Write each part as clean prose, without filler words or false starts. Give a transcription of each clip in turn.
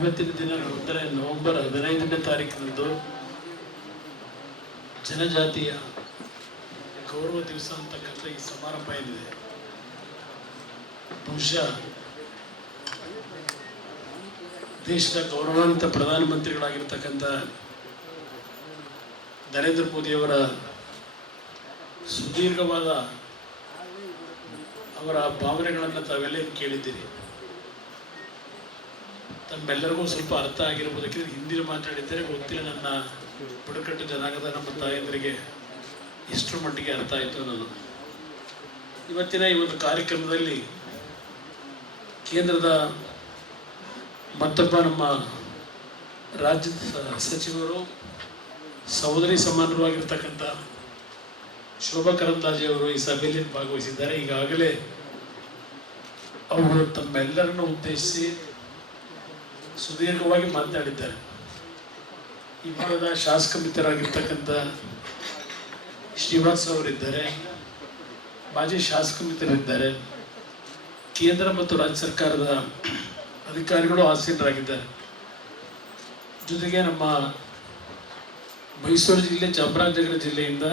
ಇವತ್ತಿನ ದಿನ ನವೆಂಬರ್ 15ನೇ ತಾರೀಕಿನಂದು ಜನಜಾತಿಯ ಗೌರವ ದಿವಸ ಅಂತಕ್ಕಂಥ ಈ ಸಮಾರಂಭ ಏನಿದೆ, ಬಹುಶಃ ದೇಶದ ಗೌರವಾನ್ವಿತ ಪ್ರಧಾನಮಂತ್ರಿಗಳಾಗಿರ್ತಕ್ಕಂಥ ನರೇಂದ್ರ ಮೋದಿಯವರ ಸುದೀರ್ಘವಾದ ಅವರ ಭಾವನೆಗಳನ್ನು ತಾವೆಲ್ಲ ಕೇಳಿದ್ದೀರಿ. ತಮ್ಮೆಲ್ಲರಿಗೂ ಸ್ವಲ್ಪ ಅರ್ಥ ಆಗಿರ್ಬೋದಕ್ಕೆ ಹಿಂದಿನ ಮಾತಾಡಿದ್ದರೆ ಗೊತ್ತಿಲ್ಲ. ನನ್ನ ಬುಡಕಟ್ಟು ಜನಾಂಗದ ನಮ್ಮ ತಾಯಂದರಿಗೆ ಇಷ್ಟರ ಮಟ್ಟಿಗೆ ಅರ್ಥ ಆಯಿತು ಅನ್ನೋದು. ಇವತ್ತಿನ ಈ ಒಂದು ಕಾರ್ಯಕ್ರಮದಲ್ಲಿ ಕೇಂದ್ರದ ಮತ್ತೊಬ್ಬ ನಮ್ಮ ರಾಜ್ಯದ ಸಚಿವರು, ಸಹೋದರಿ ಸಮಾನವಾಗಿರ್ತಕ್ಕಂಥ ಶೋಭಾ ಕರಂದ್ಲಾಜೆಯವರು ಈ ಸಭೆಯಲ್ಲಿ ಭಾಗವಹಿಸಿದ್ದಾರೆ. ಈಗಾಗಲೇ ಅವರು ತಮ್ಮೆಲ್ಲರನ್ನು ಉದ್ದೇಶಿಸಿ ಸುದೀರ್ಘವಾಗಿ ಮಾತನಾಡಿದ್ದಾರೆ. ಈ ಭಾಗದ ಶಾಸಕ ಮಿತ್ರರಾಗಿರ್ತಕ್ಕಂಥ ಶ್ರೀವಾಸ್ ಅವರಿದ್ದಾರೆ, ಮಾಜಿ ಶಾಸಕ ಮಿತ್ರರಿದ್ದಾರೆ, ಕೇಂದ್ರ ಮತ್ತು ರಾಜ್ಯ ಸರ್ಕಾರದ ಅಧಿಕಾರಿಗಳು ಆಸೀನರಾಗಿದ್ದಾರೆ. ಜೊತೆಗೆ ನಮ್ಮ ಮೈಸೂರು ಜಿಲ್ಲೆ, ಚಾಮರಾಜನಗರ ಜಿಲ್ಲೆಯಿಂದ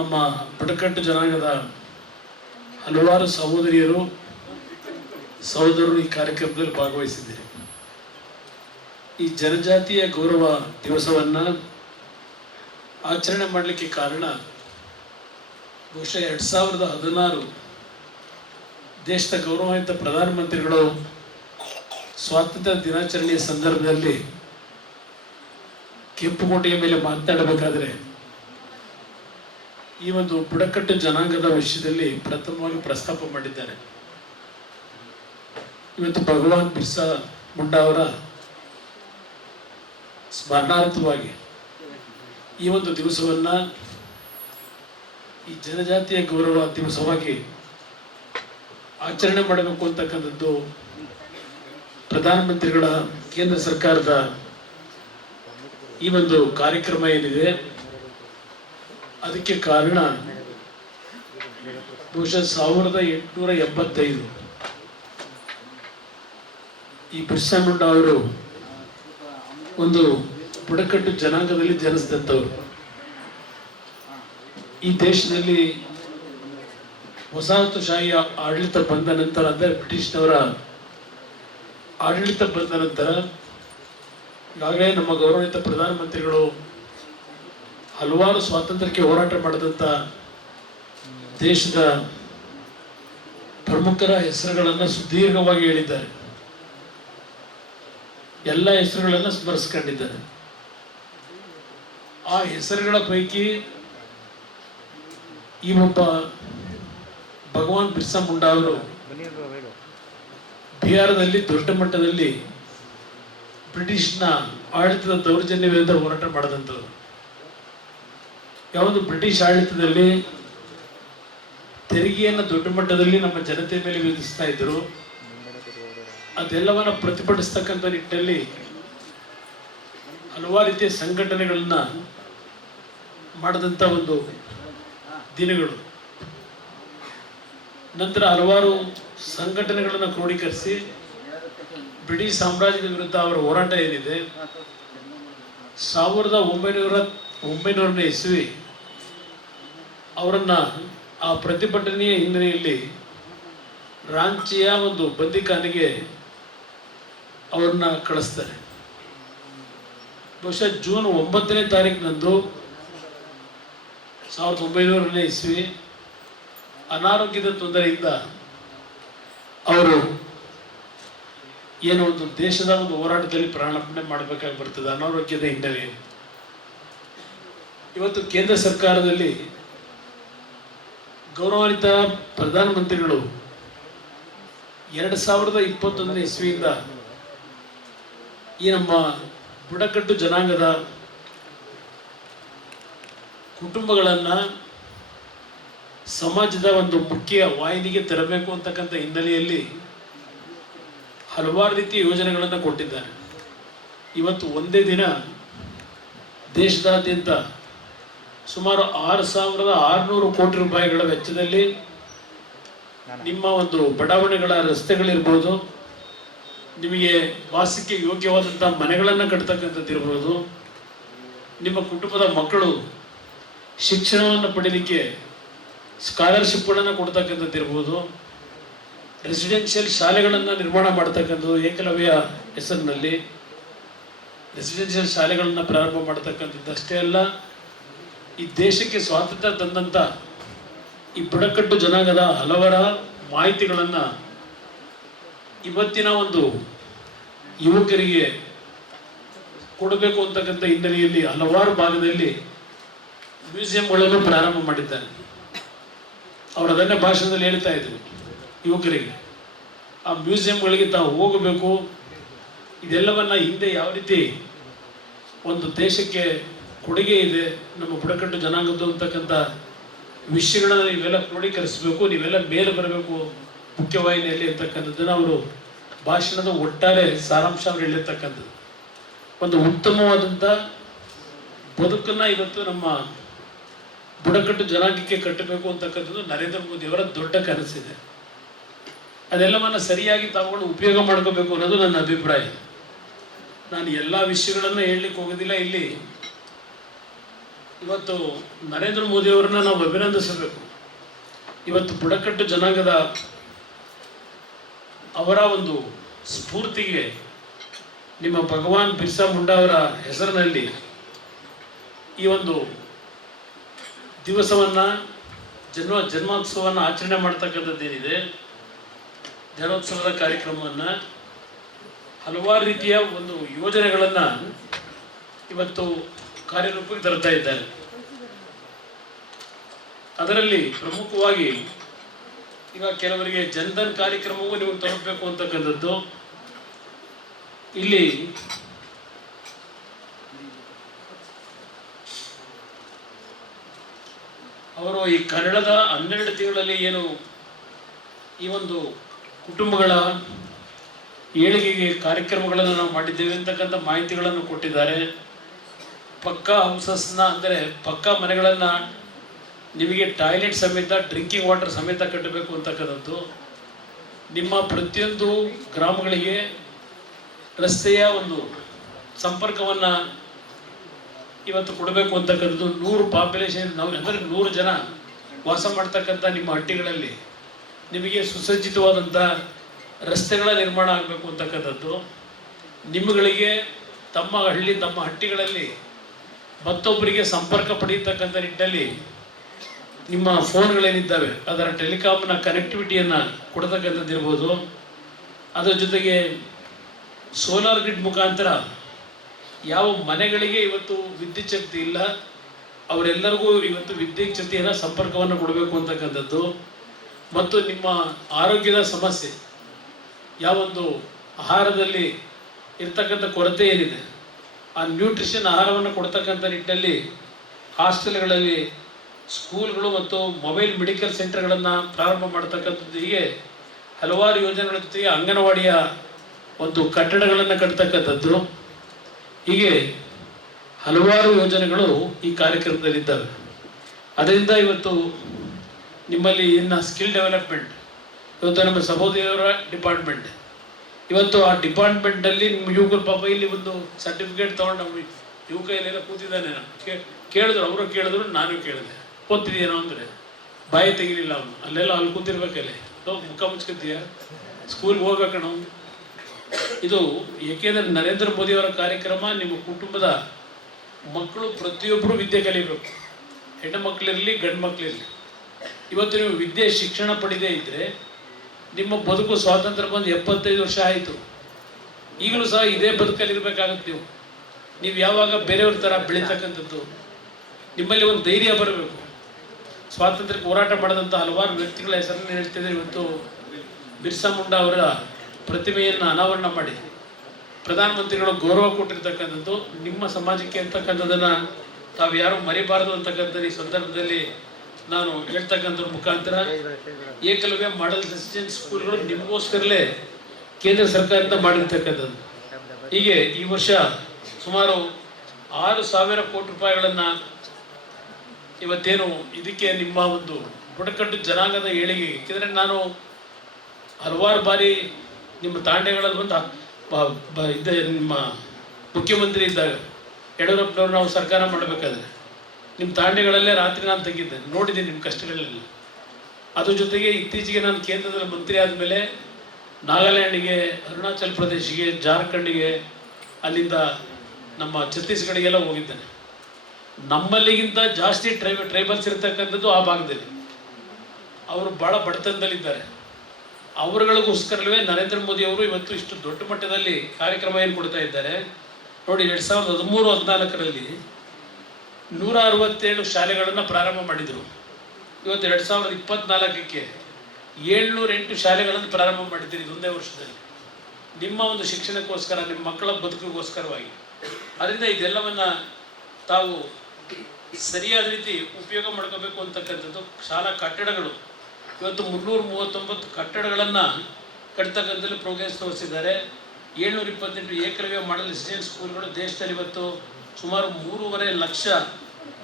ನಮ್ಮ ಬುಡಕಟ್ಟು ಜನಾಂಗದ ಹಲವಾರು ಸಹೋದರಿಯರು ಸಹೋದರರು ಈ ಕಾರ್ಯಕ್ರಮದಲ್ಲಿ ಭಾಗವಹಿಸಿದ್ದಾರೆ. ಈ ಜನಜಾತಿಯ ಗೌರವ ದಿವಸವನ್ನು ಆಚರಣೆ ಮಾಡಲಿಕ್ಕೆ ಕಾರಣ ಬಹುಶಃ 2016 ದೇಶದ ಗೌರವಾನ್ವಿತ ಪ್ರಧಾನಮಂತ್ರಿಗಳು ಸ್ವಾತಂತ್ರ್ಯ ದಿನಾಚರಣೆಯ ಸಂದರ್ಭದಲ್ಲಿ ಕೆಂಪುಕೋಟೆಯ ಮೇಲೆ ಮಾತನಾಡಬೇಕಾದ್ರೆ ಈ ಒಂದು ಬುಡಕಟ್ಟು ಜನಾಂಗದ ವಿಷಯದಲ್ಲಿ ಪ್ರಥಮವಾಗಿ ಪ್ರಸ್ತಾಪ ಮಾಡಿದ್ದಾರೆ. ಇವತ್ತು ಭಗವಾನ್ ಬಿರ್ಸಾ ಮುಂಡಾ ಅವರ ಸ್ಮರಣಾರ್ಥವಾಗಿ ಈ ಒಂದು ದಿವಸವನ್ನು ಈ ಜನಜಾತಿಯ ಗೌರವ ದಿವಸವಾಗಿ ಆಚರಣೆ ಮಾಡಬೇಕು ಅಂತಕ್ಕಂಥದ್ದು ಪ್ರಧಾನಮಂತ್ರಿಗಳ ಕೇಂದ್ರ ಸರ್ಕಾರದ ಈ ಒಂದು ಕಾರ್ಯಕ್ರಮ ಏನಿದೆ, ಅದಕ್ಕೆ ಕಾರಣ ಬಹುಶಃ 1875 ಈ ಬಿರ್ಸಾ ಮುಂಡಾ ಅವರು ಒಂದು ಬುಡಕಟ್ಟು ಜನಾಂಗದಲ್ಲಿ ಜನಿಸಿದಂಥವ್ರು. ಈ ದೇಶದಲ್ಲಿ ವಸಾಹತುಶಾಹಿ ಆಡಳಿತ ಬಂದ ನಂತರ, ಅಂದರೆ ಬ್ರಿಟಿಷ್ನವರ ಆಡಳಿತ ಬಂದ ನಂತರ ಈಗಾಗಲೇ ನಮ್ಮ ಗೌರವಾನ್ವಿತ ಪ್ರಧಾನಮಂತ್ರಿಗಳು ಹಲವಾರು ಸ್ವಾತಂತ್ರ್ಯಕ್ಕೆ ಹೋರಾಟ ಮಾಡಿದಂಥ ದೇಶದ ಪ್ರಮುಖರ ಹೆಸರುಗಳನ್ನು ಸುದೀರ್ಘವಾಗಿ ಹೇಳಿದ್ದಾರೆ. ಎಲ್ಲ ಹೆಸರುಗಳನ್ನು ಸ್ಮರಿಸ್ಕೊಂಡಿದ್ದಾರೆ. ಆ ಹೆಸರುಗಳ ಪೈಕಿ ಈ ಒಬ್ಬ ಭಗವಾನ್ ಬಿರ್ಸಾ ಮುಂಡಾ ಅವರು ಬಿಹಾರದಲ್ಲಿ ದೊಡ್ಡ ಮಟ್ಟದಲ್ಲಿ ಬ್ರಿಟಿಷ್ನ ಆಡಳಿತದ ದೌರ್ಜನ್ಯ ವಿರುದ್ಧ ಹೋರಾಟ ಮಾಡಿದಂಥವ್ರು. ಯಾವುದು ಬ್ರಿಟಿಷ್ ಆಡಳಿತದಲ್ಲಿ ತೆರಿಗೆಯನ್ನು ದೊಡ್ಡ ಮಟ್ಟದಲ್ಲಿ ನಮ್ಮ ಜನತೆ ಮೇಲೆ ವಿಧಿಸ್ತಾ ಇದ್ರು, ಅದೆಲ್ಲವನ್ನ ಪ್ರತಿಭಟಿಸ್ತಕ್ಕಂಥ ನಿಟ್ಟಿನಲ್ಲಿ ಹಲವಾರು ರೀತಿಯ ಸಂಘಟನೆಗಳನ್ನ ಮಾಡಿದಂಥ ಒಂದು ದಿನಗಳು. ನಂತರ ಹಲವಾರು ಸಂಘಟನೆಗಳನ್ನು ಕ್ರೋಢೀಕರಿಸಿ ಬ್ರಿಟಿಷ್ ಸಾಮ್ರಾಜ್ಯದ ವಿರುದ್ಧ ಅವರ ಹೋರಾಟ ಏನಿದೆ, 1900ನೇ ಇಸ್ವಿ ಅವರನ್ನ ಆ ಪ್ರತಿಭಟನೆಯ ಹಿನ್ನೆಲೆಯಲ್ಲಿ ರಾಂಚಿಯ ಒಂದು ಬಂದಿಖಾನೆಗೆ ಅವ್ರನ್ನ ಕಳಿಸ್ತಾರೆ. ಬಹುಶಃ ಜೂನ್ 9ನೇ ತಾರೀಕಿನಂದು 1900ನೇ ಇಸ್ವಿ ಅನಾರೋಗ್ಯದ ತೊಂದರೆಯಿಂದ ಅವರು ಏನೋ ಒಂದು ದೇಶದ ಒಂದು ಹೋರಾಟದಲ್ಲಿ ಪ್ರಾಣಾರ್ಪಣೆ ಮಾಡಬೇಕಾಗಿ ಬರ್ತದೆ, ಅನಾರೋಗ್ಯದ ಹಿನ್ನೆಲೆ. ಇವತ್ತು ಕೇಂದ್ರ ಸರ್ಕಾರದಲ್ಲಿ ಗೌರವಾನ್ವಿತ ಪ್ರಧಾನಮಂತ್ರಿಗಳು 2021ನೇ ಇಸ್ವಿಯಿಂದ ಈ ನಮ್ಮ ಬುಡಕಟ್ಟು ಜನಾಂಗದ ಕುಟುಂಬಗಳನ್ನು ಸಮಾಜದ ಒಂದು ಮುಖ್ಯ ವಾಹಿನಿಗೆ ತರಬೇಕು ಅಂತಕ್ಕಂಥ ಹಿನ್ನೆಲೆಯಲ್ಲಿ ಹಲವಾರು ರೀತಿಯ ಯೋಜನೆಗಳನ್ನು ಕೊಟ್ಟಿದ್ದಾರೆ. ಇವತ್ತು ಒಂದೇ ದಿನ ದೇಶದಾದ್ಯಂತ ಸುಮಾರು 6,600 ಕೋಟಿ ರೂಪಾಯಿಗಳ ವೆಚ್ಚದಲ್ಲಿ ನಿಮ್ಮ ಒಂದು ಬಡಾವಣೆಗಳ ರಸ್ತೆಗಳಿರ್ಬೋದು, ನಿಮಗೆ ವಾಸಕ್ಕೆ ಯೋಗ್ಯವಾದಂಥ ಮನೆಗಳನ್ನು ಕಟ್ತಕ್ಕಂಥದ್ದು ಇರ್ಬೋದು, ನಿಮ್ಮ ಕುಟುಂಬದ ಮಕ್ಕಳು ಶಿಕ್ಷಣವನ್ನು ಪಡೀಲಿಕ್ಕೆ ಸ್ಕಾಲರ್ಶಿಪ್ಗಳನ್ನು ಕೊಡ್ತಕ್ಕಂಥದ್ದು ಇರ್ಬೋದು, ರೆಸಿಡೆನ್ಷಿಯಲ್ ಶಾಲೆಗಳನ್ನು ನಿರ್ಮಾಣ ಮಾಡ್ತಕ್ಕಂಥದ್ದು ಏಕಲವ್ಯ ಹೆಸರಿನಲ್ಲಿ ರೆಸಿಡೆನ್ಷಿಯಲ್ ಶಾಲೆಗಳನ್ನು ಪ್ರಾರಂಭ ಮಾಡ್ತಕ್ಕಂಥದ್ದು ಅಷ್ಟೇ ಅಲ್ಲ, ಈ ದೇಶಕ್ಕೆ ಸ್ವಾತಂತ್ರ್ಯ ತಂದಂಥ ಈ ಬುಡಕಟ್ಟು ಜನಾಂಗದ ಹಲವರ ಮಾಹಿತಿಗಳನ್ನು ಇವತ್ತಿನ ಒಂದು ಯುವಕರಿಗೆ ಕೊಡಬೇಕು ಅಂತಕ್ಕಂಥ ಹಿನ್ನೆಲೆಯಲ್ಲಿ ಹಲವಾರು ಭಾಗದಲ್ಲಿ ಮ್ಯೂಸಿಯಂಗಳನ್ನು ಪ್ರಾರಂಭ ಮಾಡಿದ್ದಾರೆ. ಅವರು ಅದನ್ನೇ ಭಾಷಣದಲ್ಲಿ ಹೇಳ್ತಾ ಇದ್ರು ಯುವಕರಿಗೆ, ಆ ಮ್ಯೂಸಿಯಂಗಳಿಗೆ ತಾವು ಹೋಗಬೇಕು, ಇದೆಲ್ಲವನ್ನ ಹಿಂದೆ ಯಾವ ರೀತಿ ಒಂದು ದೇಶಕ್ಕೆ ಕೊಡುಗೆ ಇದೆ ನಮ್ಮ ಬುಡಕಟ್ಟು ಜನಾಂಗದ್ದು ಅಂತಕ್ಕಂಥ ವಿಷಯಗಳನ್ನು ನೀವೆಲ್ಲ ಕ್ರೋಢೀಕರಿಸಬೇಕು, ನೀವೆಲ್ಲ ಮೇಲೆ ಬರಬೇಕು ಮುಖ್ಯವಾಹಿನಿಯಲ್ಲಿ ಅಂತಕ್ಕಂಥದ್ದನ್ನು ಅವರು ಭಾಷಣದ ಒಟ್ಟಾರೆ ಸಾರಾಂಶ ಅವರು ಹೇಳಿರ್ತಕ್ಕಂಥದ್ದು. ಒಂದು ಉತ್ತಮವಾದಂಥ ಬದುಕನ್ನು ಇವತ್ತು ನಮ್ಮ ಬುಡಕಟ್ಟು ಜನಾಂಗಕ್ಕೆ ಕಟ್ಟಬೇಕು ಅಂತಕ್ಕಂಥದ್ದು ನರೇಂದ್ರ ಮೋದಿಯವರ ದೊಡ್ಡ ಕನಸಿದೆ. ಅದೆಲ್ಲವನ್ನು ಸರಿಯಾಗಿ ತಾವುಗಳು ಉಪಯೋಗ ಮಾಡ್ಕೋಬೇಕು ಅನ್ನೋದು ನನ್ನ ಅಭಿಪ್ರಾಯ. ನಾನು ಎಲ್ಲ ವಿಷಯಗಳನ್ನು ಹೇಳಲಿಕ್ಕೆ ಹೋಗೋದಿಲ್ಲ. ಇಲ್ಲಿ ಇವತ್ತು ನರೇಂದ್ರ ಮೋದಿಯವರನ್ನ ನಾವು ಅಭಿನಂದಿಸಬೇಕು. ಇವತ್ತು ಬುಡಕಟ್ಟು ಜನಾಂಗದ ಅವರ ಒಂದು ಸ್ಫೂರ್ತಿಗೆ ನಿಮ್ಮ ಭಗವಾನ್ ಬಿರ್ಸಾ ಮುಂಡಾ ಅವರ ಹೆಸರಿನಲ್ಲಿ ಈ ಒಂದು ದಿವಸವನ್ನು ಜನ್ಮೋತ್ಸವವನ್ನು ಆಚರಣೆ ಮಾಡ್ತಕ್ಕಂಥದ್ದೇನಿದೆ, ಜನೋತ್ಸವದ ಕಾರ್ಯಕ್ರಮವನ್ನು ಹಲವಾರು ರೀತಿಯ ಒಂದು ಯೋಜನೆಗಳನ್ನು ಇವತ್ತು ಕಾರ್ಯರೂಪಕ್ಕೆ ತರ್ತಾ ಇದ್ದಾರೆ. ಅದರಲ್ಲಿ ಪ್ರಮುಖವಾಗಿ ಈಗ ಕೆಲವರಿಗೆ ಜನ್ಧನ್ ಕಾರ್ಯಕ್ರಮವೂ ನೀವು ತಲುಪಬೇಕು ಅಂತಕ್ಕಂಥದ್ದು. ಇಲ್ಲಿ ಅವರು ಈ ಕನ್ನಡದ 12 ತಿಂಗಳಲ್ಲಿ ಏನು ಈ ಒಂದು ಕುಟುಂಬಗಳ ಏಳಿಗೆಗೆ ಕಾರ್ಯಕ್ರಮಗಳನ್ನು ನಾವು ಮಾಡಿದ್ದೇವೆ ಅಂತಕ್ಕಂಥ ಮಾಹಿತಿಗಳನ್ನು ಕೊಟ್ಟಿದ್ದಾರೆ. ಪಕ್ಕಾ ಹೌಸಸ್ನ ಅಂದರೆ ಪಕ್ಕಾ ಮನೆಗಳನ್ನು ನಿಮಗೆ ಟಾಯ್ಲೆಟ್ ಸಮೇತ ಡ್ರಿಂಕಿಂಗ್ ವಾಟರ್ ಸಮೇತ ಕಟ್ಟಬೇಕು ಅಂತಕ್ಕಂಥದ್ದು. ನಿಮ್ಮ ಪ್ರತಿಯೊಂದು ಗ್ರಾಮಗಳಿಗೆ ರಸ್ತೆಯ ಒಂದು ಸಂಪರ್ಕವನ್ನು ಇವತ್ತು ಕೊಡಬೇಕು ಅಂತಕ್ಕಂಥದ್ದು. 100 ಪಾಪ್ಯುಲೇಷನ್ ನಾವು ಅಂದರೆ 100 ಜನ ವಾಸ ಮಾಡ್ತಕ್ಕಂಥ ನಿಮ್ಮ ಹಟ್ಟಿಗಳಲ್ಲಿ ನಿಮಗೆ ಸುಸಜ್ಜಿತವಾದಂಥ ರಸ್ತೆಗಳ ನಿರ್ಮಾಣ ಆಗಬೇಕು ಅಂತಕ್ಕಂಥದ್ದು. ನಿಮ್ಮಗಳಿಗೆ ತಮ್ಮ ಹಟ್ಟಿಗಳಲ್ಲಿ ಮತ್ತೊಬ್ಬರಿಗೆ ಸಂಪರ್ಕ ಪಡೆಯತಕ್ಕಂಥ ನಿಟ್ಟಿನಲ್ಲಿ ನಿಮ್ಮ ಫೋನ್ಗಳೇನಿದ್ದಾವೆ ಅದರ ಟೆಲಿಕಾಮ್ನ ಕನೆಕ್ಟಿವಿಟಿಯನ್ನು ಕೊಡ್ತಕ್ಕಂಥದ್ದು ಇರ್ಬೋದು. ಅದರ ಜೊತೆಗೆ ಸೋಲಾರ್ ಗ್ರಿಡ್ ಮುಖಾಂತರ ಯಾವ ಮನೆಗಳಿಗೆ ಇವತ್ತು ವಿದ್ಯುತ್ ಶಕ್ತಿ ಇಲ್ಲ ಅವರೆಲ್ಲರಿಗೂ ಇವತ್ತು ವಿದ್ಯುತ್ ಶಕ್ತಿಯನ್ನು ಸಂಪರ್ಕವನ್ನು ಕೊಡಬೇಕು ಅಂತಕ್ಕಂಥದ್ದು. ಮತ್ತು ನಿಮ್ಮ ಆರೋಗ್ಯದ ಸಮಸ್ಯೆ ಯಾವೊಂದು ಆಹಾರದಲ್ಲಿ ಇರ್ತಕ್ಕಂಥ ಕೊರತೆ ಏನಿದೆ ಆ ನ್ಯೂಟ್ರಿಷನ್ ಆಹಾರವನ್ನು ಕೊಡ್ತಕ್ಕಂಥ ನಿಟ್ಟಿನಲ್ಲಿ ಹಾಸ್ಟೆಲ್ಗಳಲ್ಲಿ, ಸ್ಕೂಲ್ಗಳು ಮತ್ತು ಮೊಬೈಲ್ ಮೆಡಿಕಲ್ ಸೆಂಟರ್ಗಳನ್ನು ಪ್ರಾರಂಭ ಮಾಡ್ತಕ್ಕಂಥದ್ದು. ಹೀಗೆ ಹಲವಾರು ಯೋಜನೆಗಳ ಜೊತೆಗೆ ಅಂಗನವಾಡಿಯ ಒಂದು ಕಟ್ಟಡಗಳನ್ನು ಕಟ್ತಕ್ಕಂಥದ್ದು. ಹೀಗೆ ಹಲವಾರು ಯೋಜನೆಗಳು ಈ ಕಾರ್ಯಕ್ರಮದಲ್ಲಿದ್ದಾವೆ. ಅದರಿಂದ ಇವತ್ತು ನಿಮ್ಮಲ್ಲಿ ಇನ್ನು ಸ್ಕಿಲ್ ಡೆವಲಪ್ಮೆಂಟ್, ಇವತ್ತು ನಮ್ಮ ಸಹೋದರಿಯವರ ಡಿಪಾರ್ಟ್ಮೆಂಟ್, ಇವತ್ತು ಆ ಡಿಪಾರ್ಟ್ಮೆಂಟಲ್ಲಿ ನಿಮ್ಮ ಯುವಕರು ಪಾಪ ಇಲ್ಲಿ ಒಂದು ಸರ್ಟಿಫಿಕೇಟ್ ತೊಗೊಂಡು ನಮ್ಮ ಯುವಕ ಇಲ್ಲೆಲ್ಲ ಕೂತಿದ್ದಾನೆ. ಕೇಳಿದ್ರು, ಅವರು ಕೇಳಿದ್ರು, ನಾನು ಕೇಳಿದೆ, ಓದ್ತಿದ್ದೀನೋ ಅಂದರೆ ಬಾಯಿ ತೆಗಿಲಿಲ್ಲ ಅವನು. ಅಲ್ಲೆಲ್ಲ ಅಲ್ಲಿ ಕೂತಿರ್ಬೇಕಲ್ಲೇ, ಮುಖ ಮುಚ್ಕೊತೀಯ, ಸ್ಕೂಲ್ಗೆ ಹೋಗ್ಬೇಕಣ. ಇದು ಏಕೆಂದರೆ ನರೇಂದ್ರ ಮೋದಿಯವರ ಕಾರ್ಯಕ್ರಮ ನಿಮ್ಮ ಕುಟುಂಬದ ಮಕ್ಕಳು ಪ್ರತಿಯೊಬ್ಬರು ವಿದ್ಯೆ ಕಲಿಬೇಕು, ಹೆಣ್ಣು ಮಕ್ಕಳಿರಲಿ ಗಂಡು ಮಕ್ಕಳಿರಲಿ. ಇವತ್ತು ನೀವು ವಿದ್ಯೆ ಶಿಕ್ಷಣ ಪಡೆದೇ ಇದ್ದರೆ ನಿಮ್ಮ ಬದುಕು ಸ್ವಾತಂತ್ರ್ಯ ಬಂದು 75 ವರ್ಷ ಆಯಿತು. ಈಗಲೂ ಸಹ ಇದೇ ಬದುಕಲ್ಲಿರಬೇಕಾಗುತ್ತೆ. ನೀವು ಯಾವಾಗ ಬೇರೆಯವ್ರ ಥರ ಬೆಳೀತಕ್ಕಂಥದ್ದು, ನಿಮ್ಮಲ್ಲಿ ಒಂದು ಧೈರ್ಯ ಬರಬೇಕು. ಸ್ವಾತಂತ್ರ್ಯಕ್ಕೆ ಹೋರಾಟ ಮಾಡಿದಂಥ ಹಲವಾರು ವ್ಯಕ್ತಿಗಳ ಹೆಸರನ್ನು ಹೇಳ್ತಿದ್ರೆ ಇವತ್ತು ಬಿರ್ಸಾ ಮುಂಡಾ ಅವರ ಪ್ರತಿಮೆಯನ್ನು ಅನಾವರಣ ಮಾಡಿ ಪ್ರಧಾನಮಂತ್ರಿಗಳು ಗೌರವ ಕೊಟ್ಟಿರ್ತಕ್ಕಂಥದ್ದು ನಿಮ್ಮ ಸಮಾಜಕ್ಕೆ ಅಂತಕ್ಕಂಥದ್ದನ್ನು ತಾವು ಯಾರು ಮರಿಬಾರದು ಅಂತಕ್ಕಂಥ ಈ ಸಂದರ್ಭದಲ್ಲಿ ನಾನು ಹೇಳ್ತಕ್ಕಂಥವ್ರ ಮುಖಾಂತರ ಏಕಲವ್ಯ ಮಾಡೆಲ್ ರೆಸಿಡೆನ್ಸಿ ಸ್ಕೂಲ್ಗಳು ನಿಮಗೋಸ್ಕರಲೇ ಕೇಂದ್ರ ಸರ್ಕಾರದಿಂದ ಮಾಡಿರ್ತಕ್ಕಂಥದ್ದು. ಹೀಗೆ ಈ ವರ್ಷ ಸುಮಾರು 6,000 ಕೋಟಿ ರೂಪಾಯಿಗಳನ್ನು ಇವತ್ತೇನು ಇದಕ್ಕೆ ನಿಮ್ಮ ಒಂದು ಬುಡಕಟ್ಟು ಜನಾಂಗದ ಏಳಿಗೆ, ಏಕೆಂದರೆ ನಾನು ಹಲವಾರು ಬಾರಿ ನಿಮ್ಮ ತಾಂಡೆಗಳಲ್ಲಿ ಬಂದು ಇದ್ದ ನಿಮ್ಮ ಮುಖ್ಯಮಂತ್ರಿ ಇದ್ದಾಗ ಯಡಿಯೂರಪ್ಪನವ್ರು ನಾವು ಸರ್ಕಾರ ಮಾಡಬೇಕಾದ್ರೆ ನಿಮ್ಮ ತಾಂಡೆಗಳಲ್ಲೇ ರಾತ್ರಿ ನಾನು ತೆಗಿದ್ದೆ, ನೋಡಿದ್ದೀನಿ ನಿಮ್ಮ ಕಷ್ಟಗಳೆಲ್ಲ. ಅದ್ರ ಜೊತೆಗೆ ಇತ್ತೀಚೆಗೆ ನಾನು ಕೇಂದ್ರದಲ್ಲಿ ಮಂತ್ರಿ ಆದಮೇಲೆ ನಾಗಾಲ್ಯಾಂಡಿಗೆ, ಅರುಣಾಚಲ ಪ್ರದೇಶಿಗೆ, ಜಾರ್ಖಂಡ್ಗೆ, ಅಲ್ಲಿಂದ ನಮ್ಮ ಛತ್ತೀಸ್ಗಢಿಗೆಲ್ಲ ಹೋಗಿದ್ದೇನೆ. ನಮ್ಮಲ್ಲಿಗಿಂತ ಜಾಸ್ತಿ ಟ್ರೈಬಲ್ಸ್ ಇರ್ತಕ್ಕಂಥದ್ದು ಆ ಭಾಗದಲ್ಲಿ. ಅವರು ಭಾಳ ಬಡತನದಲ್ಲಿದ್ದಾರೆ. ಅವರುಗಳಿಗೋಸ್ಕರವೇ ನರೇಂದ್ರ ಮೋದಿ ಅವರು ಇವತ್ತು ಇಷ್ಟು ದೊಡ್ಡ ಮಟ್ಟದಲ್ಲಿ ಕಾರ್ಯಕ್ರಮ ಏನು ಕೊಡ್ತಾ ಇದ್ದಾರೆ ನೋಡಿ. 2013-14ರಲ್ಲಿ 167 ಶಾಲೆಗಳನ್ನು ಪ್ರಾರಂಭ ಮಾಡಿದರು. ಇವತ್ತು 2024ಕ್ಕೆ 708 ಶಾಲೆಗಳನ್ನು ಪ್ರಾರಂಭ ಮಾಡಿದ್ದೀರಿ ಇದೊಂದೇ ವರ್ಷದಲ್ಲಿ, ನಿಮ್ಮ ಒಂದು ಶಿಕ್ಷಣಕ್ಕೋಸ್ಕರ, ನಿಮ್ಮ ಮಕ್ಕಳ ಬದುಕಿಗೋಸ್ಕರವಾಗಿ. ಅದರಿಂದ ಇದೆಲ್ಲವನ್ನು ತಾವು ಸರಿಯಾದ ರೀತಿ ಉಪಯೋಗ ಮಾಡ್ಕೋಬೇಕು ಅಂತಕ್ಕಂಥದ್ದು. ಶಾಲಾ ಕಟ್ಟಡಗಳು ಇವತ್ತು 339 ಕಟ್ಟಡಗಳನ್ನು ಕಟ್ತಕ್ಕಂಥದ್ದು ಪ್ರೋಗ್ರೆಸ್ ತೋರಿಸಿದ್ದಾರೆ. 728 ಏಕಲವ್ಯ ಮಾಡೆಲ್ ರೆಸಿಡೆನ್ಸ್ ಸ್ಕೂಲ್ಗಳು ದೇಶದಲ್ಲಿ ಇವತ್ತು ಸುಮಾರು 3.5 ಲಕ್ಷ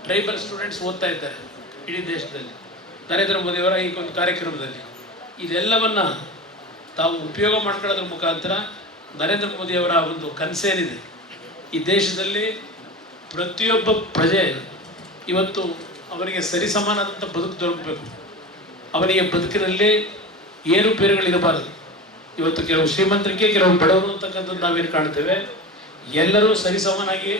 ಟ್ರೈಬಲ್ ಸ್ಟೂಡೆಂಟ್ಸ್ ಓದ್ತಾ ಇದ್ದಾರೆ ಇಡೀ ದೇಶದಲ್ಲಿ, ನರೇಂದ್ರ ಮೋದಿಯವರ ಈ ಒಂದು ಕಾರ್ಯಕ್ರಮದಲ್ಲಿ. ಇದೆಲ್ಲವನ್ನು ತಾವು ಉಪಯೋಗ ಮಾಡ್ಕೊಳ್ಳೋದ್ರ ಮುಖಾಂತರ ನರೇಂದ್ರ ಮೋದಿಯವರ ಒಂದು ಕನಸೇನಿದೆ, ಈ ದೇಶದಲ್ಲಿ ಪ್ರತಿಯೊಬ್ಬ ಪ್ರಜೆ ಇವತ್ತು ಅವನಿಗೆ ಸರಿಸಮಾನವಾದಂಥ ಬದುಕು ದೊರಕಬೇಕು. ಅವನಿಗೆ ಬದುಕಿನಲ್ಲಿ ಏರುಪೇರುಗಳಿರಬಾರದು. ಇವತ್ತು ಕೆಲವು ಶ್ರೀಮಂತರಿಗೆ, ಕೆಲವು ಬಡವರು ಅಂತಕ್ಕಂಥದ್ದು ನಾವೇನು ಕಾಣ್ತೇವೆ. ಎಲ್ಲರೂ ಸರಿಸಮನಾಗಿ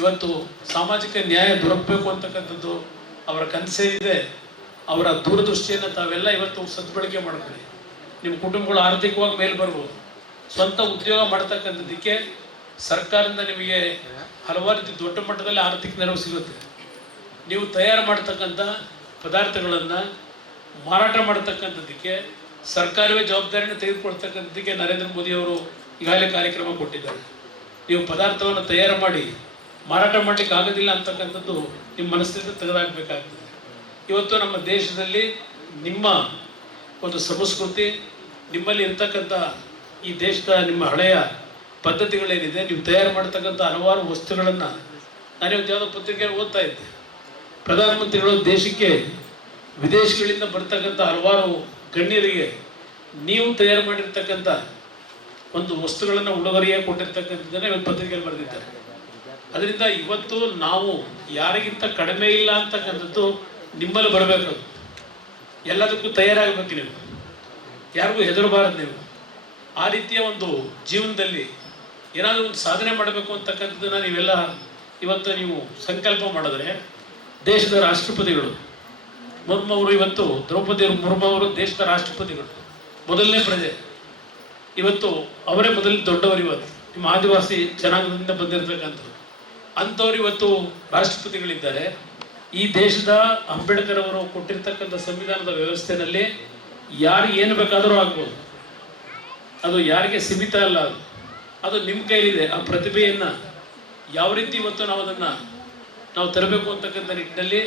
ಇವತ್ತು ಸಾಮಾಜಿಕ ನ್ಯಾಯ ದೊರಕಬೇಕು ಅಂತಕ್ಕಂಥದ್ದು ಅವರ ಕನಸೇನಿದೆ. ಅವರ ದೂರದೃಷ್ಟಿಯನ್ನು ತಾವೆಲ್ಲ ಇವತ್ತು ಸದ್ಬಳಕೆ ಮಾಡ್ಕೊಳ್ಳಿ. ನಿಮ್ಮ ಕುಟುಂಬಗಳು ಆರ್ಥಿಕವಾಗಿ ಮೇಲೆ ಬರ್ಬೋದು. ಸ್ವಂತ ಉದ್ಯೋಗ ಮಾಡ್ತಕ್ಕಂಥದ್ದಕ್ಕೆ ಸರ್ಕಾರದಿಂದ ನಿಮಗೆ ಹಲವಾರು ರೀತಿ ದೊಡ್ಡ ಮಟ್ಟದಲ್ಲಿ ಆರ್ಥಿಕ ನೆರವು ಸಿಗುತ್ತೆ. ನೀವು ತಯಾರು ಮಾಡ್ತಕ್ಕಂಥ ಪದಾರ್ಥಗಳನ್ನು ಮಾರಾಟ ಮಾಡ್ತಕ್ಕಂಥದ್ದಕ್ಕೆ ಸರ್ಕಾರವೇ ಜವಾಬ್ದಾರಿಯನ್ನು ತೆಗೆದುಕೊಳ್ತಕ್ಕಂಥದ್ದಕ್ಕೆ ನರೇಂದ್ರ ಮೋದಿಯವರು ಈಗಾಗಲೇ ಕಾರ್ಯಕ್ರಮ ಕೊಟ್ಟಿದ್ದಾರೆ. ನೀವು ಪದಾರ್ಥವನ್ನು ತಯಾರು ಮಾಡಿ ಮಾರಾಟ ಮಾಡಲಿಕ್ಕೆ ಆಗೋದಿಲ್ಲ ಅಂತಕ್ಕಂಥದ್ದು ನಿಮ್ಮ ಮನಸ್ಸಿನಿಂದ ತೆಗೆದುಹಾಕಬೇಕಾಗ್ತದೆ. ಇವತ್ತು ನಮ್ಮ ದೇಶದಲ್ಲಿ ನಿಮ್ಮ ಒಂದು ಸಂಸ್ಕೃತಿ, ನಿಮ್ಮಲ್ಲಿ ಇರ್ತಕ್ಕಂಥ ಈ ದೇಶದ ನಿಮ್ಮ ಹಳೆಯ ಪದ್ಧತಿಗಳೇನಿದೆ, ನೀವು ತಯಾರು ಮಾಡ್ತಕ್ಕಂಥ ಹಲವಾರು ವಸ್ತುಗಳನ್ನು ನಾನಿವತ್ತು ಯಾವುದೋ ಪತ್ರಿಕೆಯಲ್ಲಿ ಓದ್ತಾ ಇದ್ದೆ. ಪ್ರಧಾನಮಂತ್ರಿಗಳು ದೇಶಕ್ಕೆ ವಿದೇಶಗಳಿಂದ ಬರ್ತಕ್ಕಂಥ ಹಲವಾರು ಗಣ್ಯರಿಗೆ ನೀವು ತಯಾರು ಮಾಡಿರ್ತಕ್ಕಂಥ ಒಂದು ವಸ್ತುಗಳನ್ನು ಉಡುಗೊರೆಯಾಗಿ ಕೊಟ್ಟಿರ್ತಕ್ಕಂಥದ್ದನ್ನು ಇವತ್ತು ಪತ್ರಿಕೆಯಲ್ಲಿ ಬರೆದಿದ್ದಾರೆ. ಅದರಿಂದ ಇವತ್ತು ನಾವು ಯಾರಿಗಿಂತ ಕಡಿಮೆ ಇಲ್ಲ ಅಂತಕ್ಕಂಥದ್ದು ನಿಮ್ಮಲ್ಲಿ ಬರಬೇಕು. ಎಲ್ಲದಕ್ಕೂ ತಯಾರಾಗಬೇಕು. ನೀವು ಯಾರಿಗೂ ಹೆದರಬಾರದು. ನೀವು ಆ ರೀತಿಯ ಒಂದು ಜೀವನದಲ್ಲಿ ಏನಾದರೂ ಒಂದು ಸಾಧನೆ ಮಾಡಬೇಕು ಅಂತಕ್ಕಂಥದ್ದನ್ನು ನೀವೆಲ್ಲ ಇವತ್ತು ನೀವು ಸಂಕಲ್ಪ ಮಾಡಿದ್ರೆ, ದೇಶದ ರಾಷ್ಟ್ರಪತಿಗಳು ಮುರ್ಮು ಅವರು, ಇವತ್ತು ದ್ರೌಪದಿ ಮುರ್ಮು ಅವರು ದೇಶದ ರಾಷ್ಟ್ರಪತಿಗಳು, ಮೊದಲನೇ ಪ್ರಜೆ. ಇವತ್ತು ಅವರೇ ಮೊದಲು ದೊಡ್ಡವರು. ಇವತ್ತು ನಿಮ್ಮ ಆದಿವಾಸಿ ಜನಾಂಗದಿಂದ ಬಂದಿರತಕ್ಕಂಥದ್ದು ಅಂಥವ್ರು ಇವತ್ತು ರಾಷ್ಟ್ರಪತಿಗಳಿದ್ದಾರೆ. ಈ ದೇಶದ ಅಂಬೇಡ್ಕರ್ ಅವರು ಕೊಟ್ಟಿರ್ತಕ್ಕಂಥ ಸಂವಿಧಾನದ ವ್ಯವಸ್ಥೆಯಲ್ಲಿ ಯಾರು ಏನು ಬೇಕಾದರೂ ಆಗ್ಬೋದು. ಅದು ಯಾರಿಗೆ ಸೀಮಿತ ಅಲ್ಲ. ಅದು ನಿಮ್ಮ ಕೈಲಿದೆ. ಆ ಪ್ರತಿಭೆಯನ್ನು ಯಾವ ರೀತಿ ಇವತ್ತು ನಾವು ತರಬೇಕು ಅಂತಕ್ಕಂಥ ನಿಟ್ಟಿನಲ್ಲಿ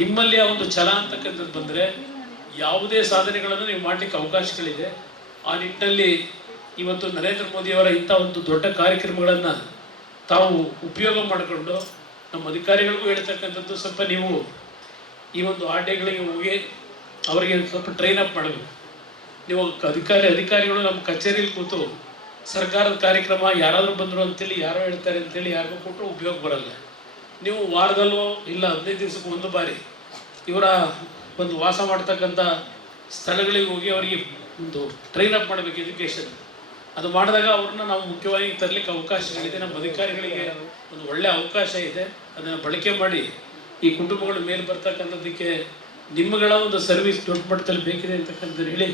ನಿಮ್ಮಲ್ಲಿ ಆ ಒಂದು ಛಲ ಅಂತಕ್ಕಂಥದ್ದು ಬಂದರೆ ಯಾವುದೇ ಸಾಧನೆಗಳನ್ನು ನೀವು ಮಾಡಲಿಕ್ಕೆ ಅವಕಾಶಗಳಿದೆ. ಆ ನಿಟ್ಟಿನಲ್ಲಿ ಇವತ್ತು ನರೇಂದ್ರ ಮೋದಿಯವರ ಇಂಥ ಒಂದು ದೊಡ್ಡ ಕಾರ್ಯಕ್ರಮಗಳನ್ನು ತಾವು ಉಪಯೋಗ ಮಾಡಿಕೊಂಡು ನಮ್ಮ ಅಧಿಕಾರಿಗಳಿಗೂ ಹೇಳ್ತಕ್ಕಂಥದ್ದು, ಸ್ವಲ್ಪ ನೀವು ಈ ಒಂದು ಆರ್ಡೆಗಳಿಗೆ ಹೋಗಿ ಅವರಿಗೆ ಸ್ವಲ್ಪ ಟ್ರೈನ್ ಅಪ್ ಮಾಡಬೇಕು. ನೀವು ಅಧಿಕಾರಿಗಳು ನಮ್ಮ ಕಚೇರಿಯಲ್ಲಿ ಕೂತು ಸರ್ಕಾರದ ಕಾರ್ಯಕ್ರಮ ಯಾರಾದರೂ ಬಂದರು ಅಂತೇಳಿ ಯಾರೋ ಹೇಳ್ತಾರೆ ಅಂತೇಳಿ ಯಾರಿಗೂ ಕೊಟ್ಟರು ಉಪಯೋಗ ಬರಲ್ಲ. ನೀವು ವಾರದಲ್ಲೋ ಇಲ್ಲ 15 ದಿವಸಕ್ಕೂ ಒಂದು ಬಾರಿ ಇವರ ಒಂದು ವಾಸ ಮಾಡ್ತಕ್ಕಂಥ ಸ್ಥಳಗಳಿಗೆ ಹೋಗಿ ಅವರಿಗೆ ಒಂದು ಟ್ರೈನ್ ಅಪ್ ಮಾಡಬೇಕು, ಎಜುಕೇಷನ್. ಅದು ಮಾಡಿದಾಗ ಅವ್ರನ್ನ ನಾವು ಮುಖ್ಯವಾಗಿ ತರಲಿಕ್ಕೆ ಅವಕಾಶಗಳಿದೆ. ನಮ್ಮ ಅಧಿಕಾರಿಗಳಿಗೆ ಒಂದು ಒಳ್ಳೆಯ ಅವಕಾಶ ಇದೆ. ಅದನ್ನು ಬಳಕೆ ಮಾಡಿ ಈ ಕುಟುಂಬಗಳ ಮೇಲೆ ಬರ್ತಕ್ಕಂಥದ್ದಕ್ಕೆ ನಿಮ್ಮಗಳ ಒಂದು ಸರ್ವಿಸ್ ದೊಡ್ಡ ಮಟ್ಟದಲ್ಲಿ ಬೇಕಿದೆ ಅಂತಕ್ಕಂಥದ್ದು ಹೇಳಿ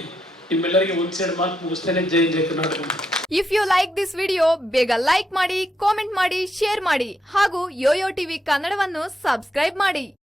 ನಿಮ್ಮೆಲ್ಲರಿಗೆ ಒಂದು ಸೈಡ್ ಮಾತು ಮುಗಿಸ್ತೇನೆ. ಜೈ ಜೈ Karnataka. If you like this video, ಬೇಗ ಲೈಕ್ ಮಾಡಿ, ಕಾಮೆಂಟ್ ಮಾಡಿ, ಶೇರ್ ಮಾಡಿ ಹಾಗೂ ಯೋಯೋ ಟಿವಿ ಕನ್ನಡವನ್ನು ಸಬ್ಸ್ಕ್ರೈಬ್ ಮಾಡಿ.